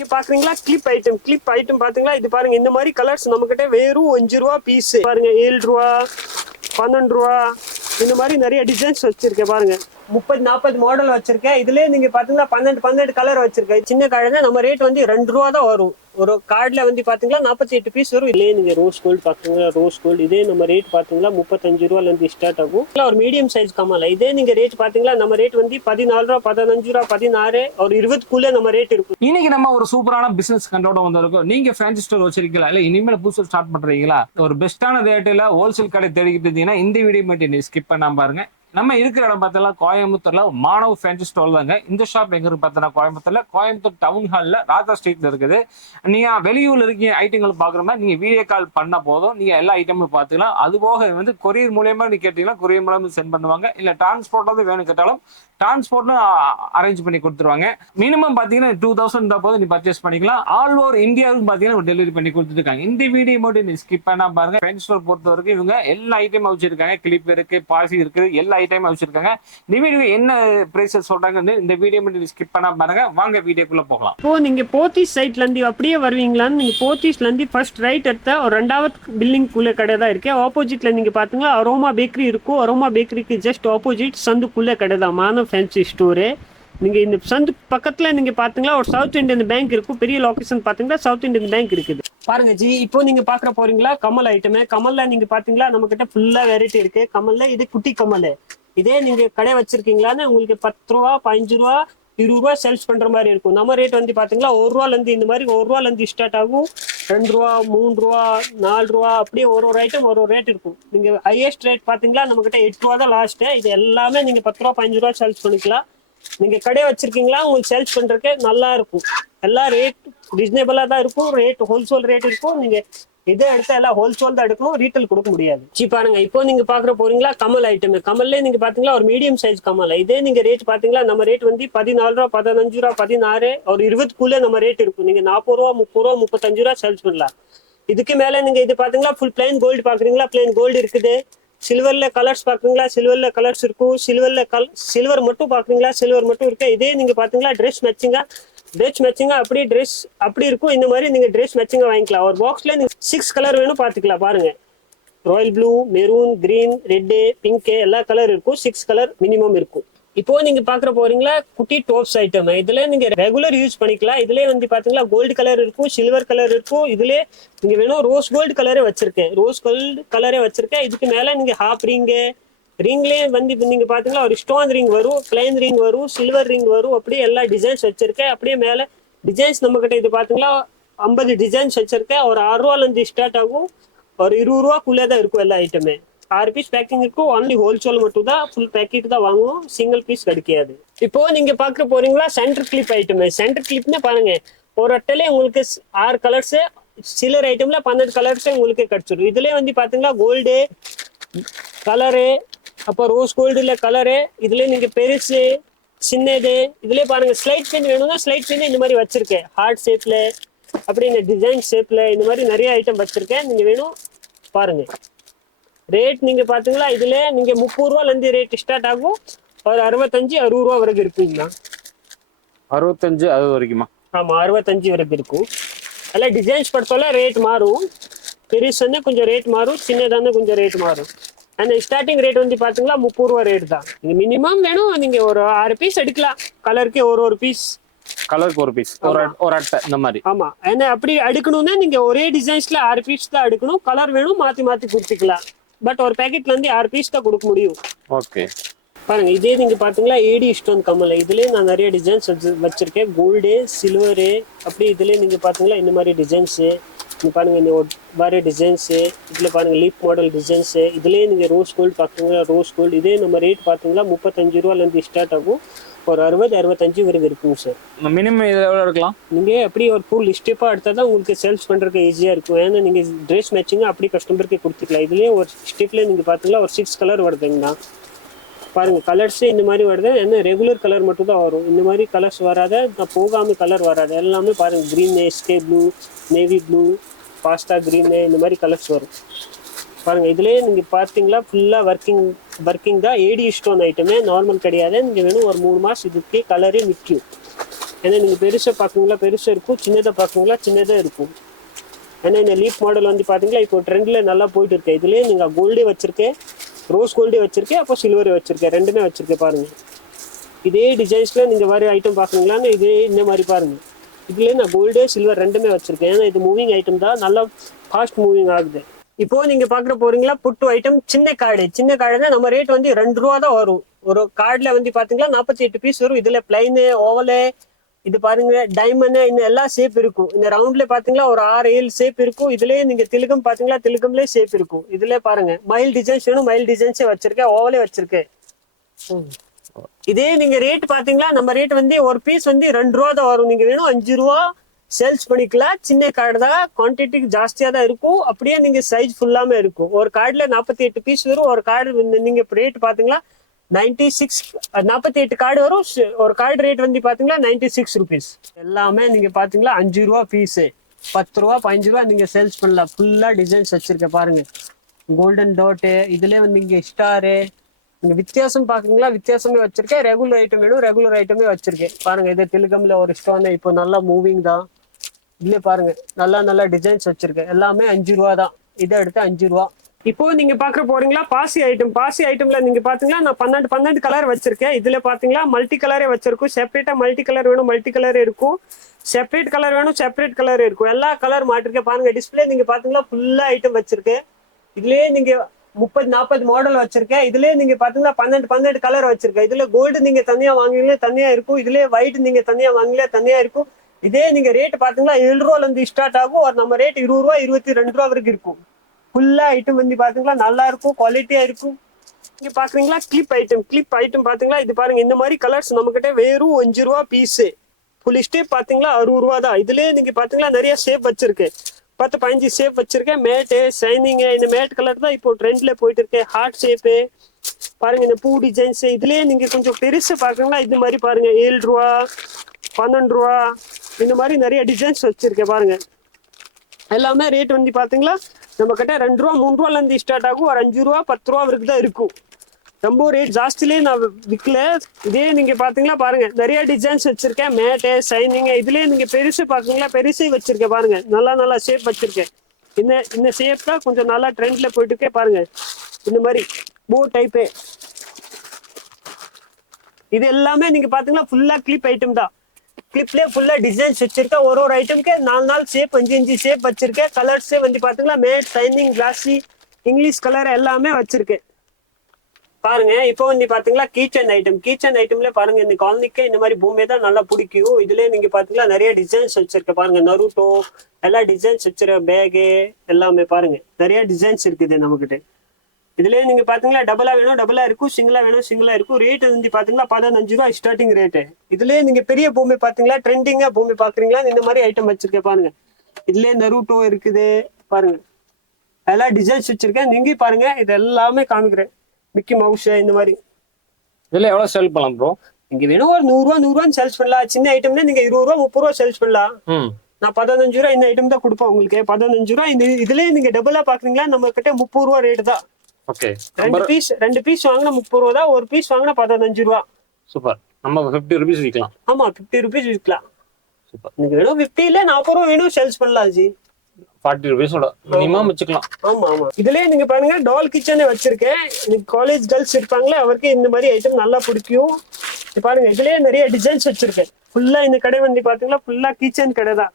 இங்க பாக்குறீங்களா clip item பாத்தீங்களா? இது பாருங்க, இந்த மாதிரி கலர்ஸ் நம்ம கிட்ட வெறும் 5 ரூபா பீஸ் பாருங்க. 7 ரூபா 12 ரூபா இந்த மாதிரி நிறைய டிசைன்ஸ் வச்சிருக்கேன் பாருங்க. 30-40 மாடல் வச்சிருக்கேன். இதுலயே நீங்க பாத்தீங்கன்னா 12 கலர் வச்சிருக்கேன். சின்ன கார்டு நம்ம ரேட் வந்து 2 ரூபா தான் வரும். ஒரு கார்டுல வந்து பாத்தீங்கன்னா 48 பீஸ் வரும். இதுலயே நீங்க ரோஸ் கோல்டு பாத்தீங்கன்னா ரோஸ் கோல்டு இதே நம்ம ரேட் பாத்தீங்கன்னா 35 ரூபால இருந்து ஸ்டார்ட் ஆகும். ஒரு மீடியம் சைஸ் கமல் இதே நீங்க ரேட் பாத்தீங்கன்னா நம்ம ரேட் வந்து 14 ரூபா 15 ரூபா 16 ஒரு 20 நம்ம ரேட் இருக்கும். இன்னைக்கு நம்ம ஒரு சூப்பரான பிசினஸ் கண்டோட வந்திருக்கோம். நீங்க ஃபேன்சி ஸ்டோர் வச்சிருக்கீங்களா, இல்ல இனிமேல் புதுசா ஸ்டார்ட் பண்றீங்களா, ஒரு பெஸ்டான ரேட்ல ஹோல்சேல் கடை தேடிக்கிட்டு இருந்தீங்கன்னா இந்த வீடியோ மட்டும் ஸ்கிப் பண்ணாம பாருங்க. நம்ம இருக்கிற இடம் பார்த்தா கோயம்புத்தூர்ல மாணவ ஃபேன்சி ஸ்டோர் தாங்க. இந்த ஷாப் எங்க இருக்கு பார்த்தா கோயம்புத்தூர் டவுன் ஹால்ல ராஜா ஸ்ட்ரீட்ல இருக்குது. நீங்க வெளியூர்ல இருக்க ஐட்டங்கள் பாக்குற மாதிரி நீங்க வீடியோ கால் பண்ண போதும், நீங்க எல்லா ஐட்டமும் பாத்துக்கலாம். அது போக வந்து கொரியர் மூலியமா நீங்க கேட்டீங்கன்னா கொரியர் மூலமா சென்ட் பண்ணுவாங்க. இல்ல டிரான்ஸ்போர்ட் வேணும் கேட்டாலும் டிரான்ஸ்போர்ட் அரேஞ்ச் பண்ணி கொடுத்துருவாங்க. மினிமம் பாத்தீங்கன்னா 2000 இருந்தா போதும் நீ பர்ச்சேஸ் பண்ணிக்கலாம். ஆல் ஓவர் இந்தியாவுக்கு பாத்தீங்கன்னா டெலிவரி பண்ணி கொடுத்துருக்காங்க. இந்த வீடியோ மட்டும் நீ ஸ்கிப் பண்ணா பாருங்க. ஃபேன்சி ஸ்டோர் பொறுத்த வரைக்கும் இவங்க எல்லா ஐட்டமும் வச்சிருக்காங்க. கிளிப் இருக்கு, பாசி இருக்கு, எல்லா ஐட்டமும் வச்சிருக்காங்க. இந்த வீடியோ என்ன பிரைஸ் சொல்றாங்கன்னு இந்த வீடியோ மட்டும் ஸ்கிப் பண்ணா பாருங்க. வாங்க வீடியோக்குள்ள போகலாம். இப்போ நீங்க போத்தீஸ் சைட்ல இருந்து அப்படியே வருவீங்களான்னு, நீங்க போத்தீஸ்ல இருந்து ஃபர்ஸ்ட் ரைட் எடுத்த ஒரு 2வது பில்டிங் குள்ள கடை தான் இருக்கு. ஆப்போசிட்ல நீங்க பாத்தீங்கன்னா அரோமா பேக்கரி இருக்கும். அரோமா பேக்கரிக்கு ஜஸ்ட் ஆப்போசிட் சந்துக்குள்ள கடை தான் மானவ ஃபேன்சி ஸ்டோரு. நீங்க இந்த சந்து பக்கத்துல நீங்க பாத்தீங்கன்னா ஒரு சவுத் இந்தியன் பேங்க் இருக்கும். பெரிய லொகேஷன் பாத்தீங்கன்னா சவுத் இந்தியன் பேங்க் இருக்குது பாருங்க ஜி. இப்போ நீங்க பாக்குற போறீங்களா கமல் ஐட்டமே. கமல்ல நீங்க பாத்தீங்களா நம்ம கிட்ட ஃபுல்லா வெரைட்டி இருக்கு. கமல்ல இது குட்டி கமல். இதே நீங்க கடை வச்சிருக்கீங்களான்னு உங்களுக்கு 10 ரூபா 15 ரூபா 20 ரூபா சேல்ஸ் பண்ற மாதிரி இருக்கும். நம்ம ரேட் வந்து பாத்தீங்கன்னா 1 ரூபால இருந்து இந்த மாதிரி 1 ரூபால இருந்து ஸ்டார்ட் ஆகும். 2 ரூபா 3 ரூபா 4 ரூபா அப்படியே ஒரு ஐட்டம் ஒரு ரேட் இருக்கும். நீங்க ஹையஸ்ட் ரேட் பாத்தீங்களா நம்ம கிட்ட 8 ரூபா தான் லாஸ்ட். இது எல்லாமே நீங்க 10 ரூபா 15 ரூபா சேல்ஸ் பண்ணிக்கலாம். நீங்க கடை வச்சிருக்கீங்களா, உங்களுக்கு சேல்ஸ் பண்றதுக்கு நல்லா இருக்கும். எல்லா ரேட் ரீசனபிளா தான் இருக்கும். ரேட் ஹோல்சேல் ரேட் இருக்கும். நீங்க இதை எடுத்தா எல்லாம் ஹோல்சேல் தான் எடுக்கணும், ரீட்டைல் கொடுக்க முடியாது. சீப்பாருங்க. இப்போ நீங்க பாக்குற போறீங்களா கமல் ஐட்டம். கமல்ல நீங்க பாத்தீங்களா ஒரு மீடியம் சைஸ் கமல். இதே நீங்க ரேட் பாத்தீங்களா நம்ம ரேட் வந்து 14 ரூபா 15 ரூபா 16 ஒரு 20 நம்ம ரேட் இருக்கும். நீங்க 40 ரூபா 30 ரூபா 35 ரூபா சேல்ஸ் பண்ணலாம். இதுக்கு மேல நீங்க இது பாத்தீங்களா ஃபுல் பிளைன் கோல்டு பாக்குறீங்களா, பிளைன் கோல்டு இருக்குது. சில்வர்ல கலர்ஸ் பாக்குறீங்களா, சில்வர்ல கலர்ஸ் இருக்கும். சில்வர் மட்டும் பாக்குறீங்களா, சில்வர் மட்டும் இருக்கு. இதே நீங்க பாத்தீங்களா ட்ரெஸ் மேட்சிங்கா அப்படியே ட்ரெஸ் அப்படி இருக்கும். இந்த மாதிரி நீங்க ட்ரெஸ் மேட்சிங்கா வாங்கிக்கலாம். ஒரு பாக்ஸ்ல நீங்க 6 கலர் வேணும் பாத்துக்கலாம் பாருங்க. Royal blue, maroon, green, red, pink எல்லா கலர் இருக்கும். 6 கலர் மினிமம் இருக்கும். இப்போ நீங்க பாக்குற போறீங்களா குட்டி டாப்ஸ் ஐட்டம். இதுல நீங்க ரெகுலர் யூஸ் பண்ணிக்கலாம். இதுல வந்து பாத்தீங்களா கோல்டு கலர் இருக்கும், சில்வர் கலர் இருக்கும். இதுல நீங்க வேணும் ரோஸ் கோல்டு கலரே வச்சிருக்கேன். இதுக்கு மேல நீங்க ஹாஃப் ரிங்லயே வந்து நீங்க பாத்தீங்களா ஒரு ஸ்டோன் ரிங் வரும், பிளைன் ரிங் வரும், சில்வர் ரிங் வரும். அப்படியே எல்லா டிசைன்ஸ் வச்சிருக்கேன். அப்படியே மேல டிசைன்ஸ் நம்ம கிட்ட இது பாத்தீங்களா 50 டிசைன்ஸ் வச்சிருக்கேன். ஒரு 6 ரூபால இருந்து ஸ்டார்ட் ஆகும். ஒரு 20 ரூபாக்குள்ளே தான் இருக்கும் எல்லா ஐட்டமே. 6 பீஸ் பேக்கிங் இருக்கும். ஒன்லி ஹோல்சேல் மட்டும் தான், ஃபுல் பேக்கெட் தான் வாங்குவோம், சிங்கிள் பீஸ் கிடைக்காது. இப்போ நீங்க பாக்குற போறீங்களா சென்டர் கிளிப் ஐட்டம். சென்டர் கிளிப்னு பாருங்க ஒரு அட்டையிலே உங்களுக்கு 6 கலர்ஸ், சிலர் ஐட்டம்ல 12 கலர்ஸ் உங்களுக்கு கிடைச்சிடும். இதுல வந்து பாத்தீங்களா கோல்டு கலரு, அப்போ ரோஸ் கோல்டுல கலரு. இதுல நீங்க பெருசு சின்னது இதுல பாருங்க. ஸ்லைட் பென் வேணும்னா ஸ்லைட் பென் இந்த மாதிரி வச்சிருக்கேன். ஹார்ட் ஷேப்ல அப்படி இந்த டிசைன் ஷேப்ல இந்த மாதிரி நிறைய ஐட்டம் வச்சிருக்கேன். நீங்க வேணும் பாருங்க. ரேட் நீங்க பாத்தீங்களா இதுல நீங்க 30 ரூபால இருந்து ரேட் ஸ்டார்ட் ஆகும். ஒரு 65-60 ரூபா வரைக்கும் இருக்குங்களா. 65-60 வரைக்குமா? ஆமா 65 வரைக்கும் இருக்கும். எல்லாம் டிசைன்ஸ் பொறுத்தவரை ரேட் மாறும். பெருசுன்னா கொஞ்சம் ரேட் மாறும், சின்னதான கொஞ்சம் ரேட் மாறும். அந்த ஸ்டார்டிங் ரேட் வந்து பாத்தீங்களா 30 ரூபா ரேட் தான். நீங்க மினிமம் வேணும் நீங்க ஒரு 6 பீஸ் எடுக்கலாம். கலருக்கு ஒரு பீஸ், கலருக்கு ஒரு பீஸ், ஒரு அட்டை இந்த மாதிரி. ஆமா ஏன்னா அப்படி எடுக்கணும்னா நீங்க ஒரே டிசைன்ஸ்ல 6 பீஸ் தான் எடுக்கணும். கலர் வேணும் மாத்தி மாத்தி கொடுத்துக்கலாம். பட் ஒரு பேக்கெட்ல இருந்து 6 பீஸ் தான் கொடுக்க முடியும். ஓகே பாருங்க. இதே நீங்க பாத்தீங்களா ஏடி ஸ்டோன் கமல். இதுலயே நான் நிறைய டிசைன்ஸ் வச்சிருக்கேன். கோல்டு, சில்வரு அப்படி இதுலயே நீங்க பாத்தீங்களா இந்த மாதிரி டிசைன்ஸ். நீங்க பாருங்க இந்த வேற டிசைன்ஸ். இதுல பாருங்க லீப் மாடல் டிசைன்ஸ். இதுலயே நீங்க ரோஸ் கோல்டு பாத்தீங்களா, ரோஸ் கோல்டு. இதே நம்ம ரேட் பாத்தீங்களா 35 ரூபால இருந்து ஸ்டார்ட் ஆகும். ஒரு 60-65 வரைக்கும் இருக்குங்க சார். மினிமம் இது எவ்வளவு எடுக்கலாம்? நீங்க அப்படி ஒரு ஃபுல் ஸ்டெப்பா எடுத்தா தான் உங்களுக்கு சேல்ஸ் பண்றதுக்கு ஈஸியா இருக்கும். ஏன்னா நீங்க ட்ரெஸ் மேட்சிங் அப்படி கஸ்டமருக்கு கொடுத்துக்கலாம். இதுலயே ஒரு ஸ்டெப்ல நீங்க பாத்தீங்களா ஒரு 6 கலர் வருதுங்கண்ணா. பாருங்க கலர்ஸ் இந்த மாதிரி வருது. என்ன ரெகுலர் கலர் மட்டும் தான் வரும். இந்த மாதிரி கலர்ஸ் வராத, போகாம கலர் வராது. எல்லாமே பாருங்க green, sky blue, navy blue, pasta green இந்த மாதிரி கலர்ஸ் வரும். பாருங்க இதுலயே நீங்க பாத்தீங்களா ஃபுல்லா ஒர்க்கிங் தான். ஏடி ஸ்டோன் ஐட்டமே நார்மல் கிடையாது. நீங்க வேணும் ஒரு 3 மாசம் இதுக்கு கலரே நிற்கும். ஏன்னா நீங்க பெருசா பாக்குறீங்களா பெருசா இருக்கும், சின்னதா பாக்குறீங்களா சின்னதா இருக்கும். ஏன்னா இந்த லீப் மாடல் வந்து பாத்தீங்களா இப்போ ட்ரெண்ட்ல நல்லா போயிட்டு இருக்கு. இதுலயே நீங்க கோல்டே வச்சிருக்கேன், ரோஸ் கோல்டே வச்சிருக்கேன், அப்போ சில்வரே வச்சிருக்கேன், ரெண்டுமே வச்சிருக்கேன் பாருங்க. இதே டிசைன்ஸ்ல நீங்க வேற ஐட்டம் பாக்குறீங்களான்னு இதே இந்த மாதிரி பாருங்க. இதுல நான் கோல்டு சில்வர் ரெண்டுமே வச்சிருக்கேன். ஏன்னா இது மூவிங் ஐட்டம் தான், நல்லா ஃபாஸ்ட் மூவிங் ஆகுது. இப்போ நீங்க பாக்குற போறீங்களா புட்டு ஐட்டம் சின்ன கார்டு. சின்ன கார்டுனா நம்ம ரேட் வந்து 2 ரூபா தான் வரும். ஒரு கார்டுல வந்து பாத்தீங்களா 48 பீஸ் வரும். இதுல பிளைனு, ஓவலு, இது பாருங்க டைமண்ட், இந்த எல்லா ஷேப் இருக்கும். இந்த ரவுண்ட்ல பாத்தீங்களா ஒரு 6-7 ஷேப் இருக்கும். இதுலயே நீங்க திலகம் பாத்தீங்களா திலகம்லயே ஷேப் இருக்கும். இதுல பாருங்க மயில் டிசைன்ஸ் வேணும், மயில் டிசைன்ஸே வச்சிருக்கேன், ஓவலே வச்சிருக்கேன். இதே நீங்க ரேட் பாத்தீங்களா நம்ம ரேட் வந்து ஒரு பீஸ் வந்து 2 ரூபா தான் வரும். நீங்க வேணும் 5 ரூபா சேல்ஸ் பண்ணிக்கலாம். சின்ன கார்டு தான், குவான்டிட்டி ஜாஸ்தியா தான் இருக்கும். அப்படியே நீங்க சைஸ் ஃபுல்லாமே இருக்கும். ஒரு கார்டுல 48 பீஸ் வரும். ஒரு கார்டு நீங்க ரேட் பாத்தீங்களா 96, 48 கார்டு வரும். ஒரு கார்டு ரேட் வந்து பாத்தீங்களா 96 ருபீஸ். எல்லாமே நீங்க பாத்தீங்களா 5 ரூபா பீஸ், 10 ரூபா 15 ரூபா நீங்க சேல்ஸ் பண்ணலாம். ஃபுல்லா டிசைன்ஸ் வச்சிருக்கேன் பாருங்க. கோல்டன் டாட்டு, இதுல வந்து இங்க ஸ்டாரு, இங்க வித்தியாசம் பாக்குறீங்களா வித்தியாசமே வச்சிருக்கேன். ரெகுலர் ஐட்டம் வேணும், ரெகுலர் ஐட்டமே வச்சிருக்கேன் பாருங்க. இது திலகம்ல ஒரு ஸ்டோன் இப்போ நல்லா மூவிங் தான். இதுல பாருங்க நல்லா டிசைன்ஸ் வச்சிருக்கேன். எல்லாமே 5 ரூபா தான். இதை எடுத்து 5 ரூபா. இப்போ நீங்க பாக்குற போறீங்களா பாசி ஐட்டம். பாசி ஐட்டம்ல நீங்க பாத்தீங்களா நான் 12 கலர் வச்சிருக்கேன். இதுல பாத்தீங்களா மல்டி கலரே வச்சிருக்கும். செப்பரேட்டா மல்டி கலர் வேணும், மல்டி கலர் இருக்கும். செப்பரேட் கலர் வேணும், செப்பரேட் கலர் இருக்கும். எல்லா கலர் மாட்டிருக்கேன் பாருங்க. டிஸ்பிளே நீங்க பாத்தீங்களா ஃபுல்லா ஐட்டம் வச்சிருக்கேன். இதுலயே நீங்க 30-40 மாடல் வச்சிருக்கேன். இதுலயே நீங்க பாத்தீங்கன்னா 12 கலர் வச்சிருக்கேன். இதுல கோல்டு நீங்க தனியா வாங்கினீங்களே தனியா இருக்கும். இதுலயே ஒயிட் நீங்க தனியா வாங்கினீங்களே தனியா இருக்கும். இதே நீங்க ரேட் பாத்தீங்கன்னா 7 ரூபால இருந்து ஸ்டார்ட் ஆகும். ஒரு நம்ம ரேட் 20 ரூபா 22 ரூபா வரைக்கும் இருக்கும். ஃபுல்லா ஐட்டம் வந்து பாத்தீங்களா நல்லா இருக்கும், குவாலிட்டியா இருக்கும். இங்க பாக்குறீங்களா கிளிப் ஐட்டம். கிளிப் ஐட்டம் பாத்தீங்களா இது பாருங்க. இந்த மாதிரி கலர்ஸ் நம்ம கிட்ட வெறும் 5 ரூபா பீஸ். ஃபுல் ஸ்டேப் பாத்தீங்களா 60 ரூபா தான். இதுலயே நீங்க பாத்தீங்களா நிறைய ஷேப் வச்சிருக்கேன். 10-15 ஷேப் வச்சிருக்கேன். மேட்டு, ஷைனிங், இந்த மேட் கலர் தான் இப்போ ட்ரெண்ட்ல போயிட்டு இருக்கேன். ஹார்ட் ஷேப்பு பாருங்க, இந்த பூ டிசைன்ஸ். இதுலயே நீங்க கொஞ்சம் பெருசு பாக்குறீங்களா இது மாதிரி பாருங்க. 7 ரூபா 12 ரூபா இந்த மாதிரி நிறைய டிசைன்ஸ் வச்சிருக்கேன் பாருங்க. எல்லாமே ரேட் வந்து பாத்தீங்களா நம்ம கிட்ட 2 ரூபா 3 ரூபால இருந்து ஸ்டார்ட் ஆகும். ஒரு 5 ரூபா 10 ரூபா வரைக்கும் தான் இருக்கும். ரொம்ப ரேட் ஜாஸ்திலே நான் விற்கல. இதே நீங்க பாத்தீங்களா பாருங்க நிறைய டிசைன்ஸ் வச்சிருக்கேன். மேட்டு, ஷைனிங், இதுலயே நீங்க பெருசு பாக்குறீங்களா பெருசே வச்சிருக்கேன் பாருங்க. நல்லா ஷேப் வச்சிருக்கேன். இந்த ஷேப் தான் கொஞ்சம் நல்லா ட்ரெண்ட்ல போயிட்டு இருக்கே பாருங்க. இந்த மாதிரி பூ டைப்பு. இது எல்லாமே நீங்க பாத்தீங்களா ஃபுல்லா கிளிப் ஐட்டம் தான். கிளிப்லயே ஃபுல்லா டிசைன்ஸ் வச்சிருக்கேன். ஒரு ஐட்டம்க்கு 4 ஷேப் 5 ஷேப் வச்சிருக்கேன். கலர்ஸே வந்து பாத்தீங்களா மேட், ஷைனிங், கிளாசி, இங்கிலீஷ் கலர் எல்லாமே வச்சிருக்கேன் பாருங்க. இப்போ வந்து பாத்தீங்களா கிச்சன் ஐட்டம். கிச்சன் ஐட்டம்ல பாருங்க இந்த குழந்தைக்கு இந்த மாதிரி பூமே தான் நல்லா பிடிக்கும். இதுலயே நீங்க பாத்தீங்களா நிறைய டிசைன்ஸ் வச்சிருக்க பாருங்க. நருட்டோ எல்லா டிசைன்ஸ் வச்சிருக்க பேகு எல்லாமே பாருங்க. நிறைய டிசைன்ஸ் இருக்குது நம்ம கிட்ட. இதுலயே நீங்க பாத்தீங்களா டபுளா வேணும் டபுளா இருக்கும், சிங்கிளா வேணும் சிங்கிளா இருக்கும். ரேட் வந்து பாத்தீங்களா 15 ரூபா ஸ்டார்டிங் ரேட்டு. இதுலயே நீங்க பெரிய பூமி பாத்தீங்களா ட்ரெண்டிங்கா பூமி பாக்குறீங்களா இந்த மாதிரி ஐட்டம் வச்சிருக்கேன் பாருங்க. இதுலயே நருட்டோ இருக்குது பாருங்க. எல்லா டிசைன்ஸ் வச்சிருக்கேன். நீங்க பாருங்க இது எல்லாமே காமிக்கிறேன். மிக்கி மவுஸ் இந்த மாதிரி. இதுல எவ்வளவு சேல் பண்ணலாம் ப்ரோ? இங்க வேணும் ஒரு 100 ரூபா 100 ரூபான்னு சேல்ஸ் பண்ணலாம். சின்ன ஐட்டம்னா நீங்க 20 ரூபா 30 ரூபா சேல்ஸ் பண்ணலாம். நான் 15 ரூபா இந்த ஐட்டம் தான் கொடுப்பேன் உங்களுக்கு. 15 ரூபா. இதுலயே நீங்க டபுளா பாக்குறீங்களா நம்ம கிட்ட 30 ரூபா ரேட் தான். ஓகே. 2 பீஸ் வாங்கினா 30 ரூபா தான். ஒரு பீஸ் வாங்கினா 15 ரூபா. சூப்பர். நம்ம 50 ருபீஸ் விற்கலாம். ஆமா 50 ருபீஸ் விற்கலாம். சூப்பர். நீங்க வேணும் 50 இல்ல 40 ரூபா வேணும் சேல்ஸ் பண்ணலாம் ஜி. 40 ருபீஸோட மினிமம் வச்சுக்கலாம். ஆமா. இதுலயே நீங்க பாருங்க டால் கிச்சனே வச்சிருக்கேன். காலேஜ் கேர்ள்ஸ் இருப்பாங்களே அவருக்கு இந்த மாதிரி ஐட்டம் நல்லா பிடிக்கும். பாருங்க இதுலயே நிறைய டிசைன்ஸ் வச்சிருக்கேன். ஃபுல்லா இந்த கடை வந்து பாத்தீங்கன்னா ஃபுல்லா கிச்சன் கடை தான்.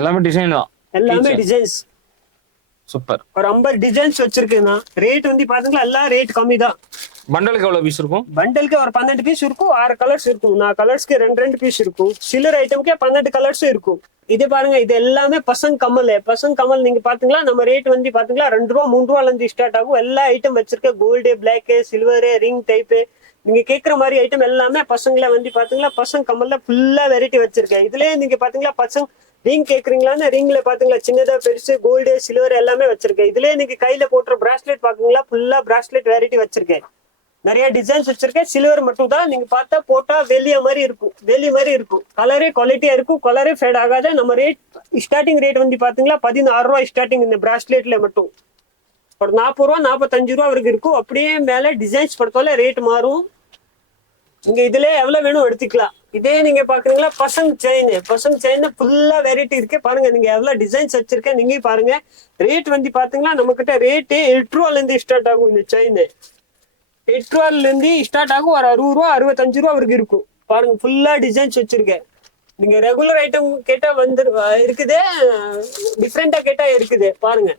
எல்லாமே டிசைன் தான். எல்லாமே டிசைன்ஸ். சூப்பர். ஒரு 50 டிசைன்ஸ் வச்சிருக்கேன். ரேட் வந்து பாத்தீங்கன்னா எல்லாம் ரேட் கம்மி தான். பண்டலுக்கு எவ்வளவு பீஸ் இருக்கும்? பண்டலுக்கு ஒரு 12 பீஸ் இருக்கும். 6 கலர்ஸ் இருக்கும். 4 கலர்ஸ்க்கு 2 பீஸ் இருக்கும். சிலர் ஐட்டம்க்கே 12 கலர்ஸும் இருக்கும். இது பாருங்க இது எல்லாமே பசங்க கமல். பசங்க கமல் நீங்க பாத்தீங்களா நம்ம ரேட் வந்து பாத்தீங்களா 2 ரூபா 3 ரூபால இருந்து ஸ்டார்ட் ஆகும். எல்லா ஐட்டம் வச்சிருக்கேன். Gold, black, silver, ring type. நீங்க கேட்குற மாதிரி ஐட்டம் எல்லாமே பசங்களை வந்து பாத்தீங்களா பசங்க கமல்ல ஃபுல்லா வெரைட்டி வச்சிருக்கேன். இதுலயே நீங்க பாத்தீங்களா பசங்க ரிங் கேக்குறீங்களான்னு ரிங்ல பாத்தீங்களா சின்னதா பெருசு கோல்டு சில்வர் எல்லாமே வச்சிருக்கேன். இதுலயே நீங்க கையில போட்டுற பிராஸ்லெட் பாக்குறீங்களா ஃபுல்லா பிராஸ்லெட் வெரைட்டி வச்சிருக்கேன். நிறைய டிசைன்ஸ் வச்சிருக்கேன். சில்வர் மட்டும் தான். நீங்க பார்த்தா போட்டா வெளிய மாதிரி இருக்கும். வெளி மாதிரி இருக்கும். கலரே குவாலிட்டியா இருக்கும். கலரே ஃபேட் ஆகாத. நம்ம ரேட் ஸ்டார்டிங் ரேட் வந்து பாத்தீங்களா 16 ரூபா ஸ்டார்டிங் இந்த பிராஸ்லெட்ல மட்டும். ஒரு 40 ரூபா 45 ரூபா வரைக்கும் இருக்கும். அப்படியே மேல டிசைன்ஸ் பொறுத்தவரை ரேட் மாறும். நீங்க இதுல எவ்வளவு வேணும் எடுத்துக்கலாம். இதே நீங்க பாக்குறீங்களா பசங்க செயின் ஃபுல்லா வெரைட்டி இருக்கு பாருங்க. நீங்க எவ்வளவு டிசைன்ஸ் வச்சிருக்கேன் நீங்க பாருங்க. ரேட் வந்து பாத்தீங்கன்னா நம்ம கிட்ட ரேட்டு 8 ரூபால இருந்து ஸ்டார்ட் ஆகும். இந்த செயின் 8 ரூபால இருந்து ஸ்டார்ட் ஆகும். ஒரு 60 ரூபா 65 ரூபா வரைக்கும் இருக்கும். பாருங்க ஃபுல்லா டிசைன்ஸ் வச்சிருக்கேன். நீங்க ரெகுலர் ஐட்டம் கேட்டா வந்து இருக்குது, டிஃப்ரெண்டா கேட்டா இருக்குது பாருங்க.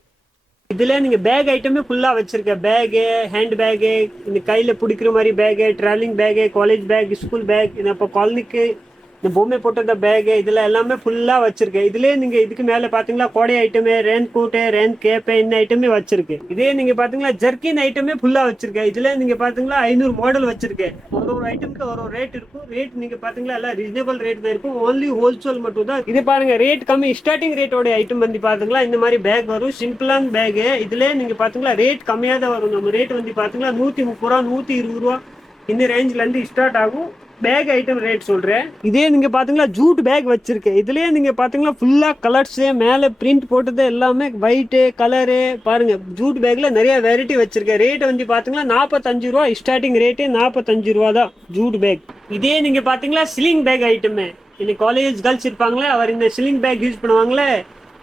இதுல நீங்க பேக் ஐட்டமே ஃபுல்லா வச்சிருக்கேன். பேகு, ஹேண்ட் பேகு, இந்த கையில பிடிக்கிற மாதிரி bag, travelling bag, college back, school bag, இப்போ குழந்தைக்கு இந்த பொம்மை போட்டத பேகு, இதுல எல்லாமே ஃபுல்லா வச்சிருக்கேன். இதுலயே நீங்க இதுக்கு மேல பாத்தீங்களா கோடை ஐட்டமே, ரெயின் கோட்டு, ரெயின் கேப்பு, இந்த ஐட்டமே வச்சிருக்கேன். இதே நீங்க பாத்தீங்களா ஜர்க்கின் ஐட்டமே ஃபுல்லா வச்சிருக்கேன். இதுல நீங்க பாத்தீங்களா 500 மாடல் வச்சிருக்கேன். ஒரு ஐட்டமுக்கு ஒரு ரேட் இருக்கும். ரேட் நீங்க பாத்தீங்களா எல்லாம் ரீசனபிள் ரேட் தான் இருக்கும். ஓன்லி ஹோல்சேல் மட்டும் தான். இது பாருங்க ரேட் கம்மி, ஸ்டார்டிங் ரேட்டோட ஐட்டம் வந்து பாத்தீங்களா இந்த மாதிரி பேக் வரும். சிம்பிளான பேக். இதுல நீங்க பாத்தீங்களா ரேட் கம்மியா தான் வரும். நம்ம ரேட் வந்து பாத்தீங்களா 130 ரூபா 120 ரூபா இந்த ரேஞ்ச்ல இருந்து ஸ்டார்ட் ஆகும். பேக் ஐட்டம் ரேட் சொல்றேன். இதே நீங்க பாத்தீங்களா ஜூட் பேக் வச்சிருக்கேன். இதுலயே நீங்க பாத்தீங்களா ஃபுல்லா கலர்ஸ், மேல பிரிண்ட் போட்டது எல்லாமே ஒயிட் கலரு. பாருங்க ஜூட் பேக்ல நிறைய வெரைட்டி வச்சிருக்கேன். ரேட் வந்து பாத்தீங்களா 45 ரூபா ஸ்டார்டிங் ரேட்டு. 45 ரூபா தான் ஜூட் பேக். இதே நீங்க பாத்தீங்களா சிலிங் பேக் ஐட்டமே, இந்த காலேஜ் கேர்ள்ஸ் இருப்பாங்களே அவர் இந்த சிலிங் பேக் யூஸ் பண்ணுவாங்களே,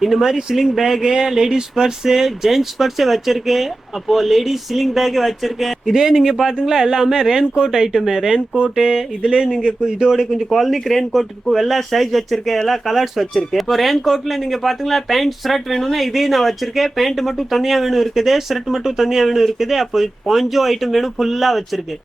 இந்த மாதிரி ceiling bag, ladies purse, gents purse வச்சிருக்கு. அப்போ லேடிஸ் சிலிங் பேக் வச்சிருக்கேன். இதே நீங்க பாத்தீங்களா எல்லாமே ரெயின் கோட் ஐட்டமே, ரெயின் கோட்டு. இதுலயே நீங்க இதோட கொஞ்சம் குழந்தைக்கு ரெயின் கோட் இருக்கும். எல்லா சைஸ் வச்சிருக்கேன், எல்லா கலர்ஸ் வச்சிருக்கேன். இப்போ ரெயின் கோட்ல நீங்க பாத்தீங்களா பேண்ட் ஷர்ட் வேணும்னா இதையும் நான் வச்சிருக்கேன். பேண்ட் மட்டும் தனியா வேணும் இருக்குது, ஷர்ட் மட்டும் தனியா வேணும் இருக்குது. அப்போ பாஞ்சோ ஐட்டம் வேணும் ஃபுல்லா வச்சிருக்கேன்.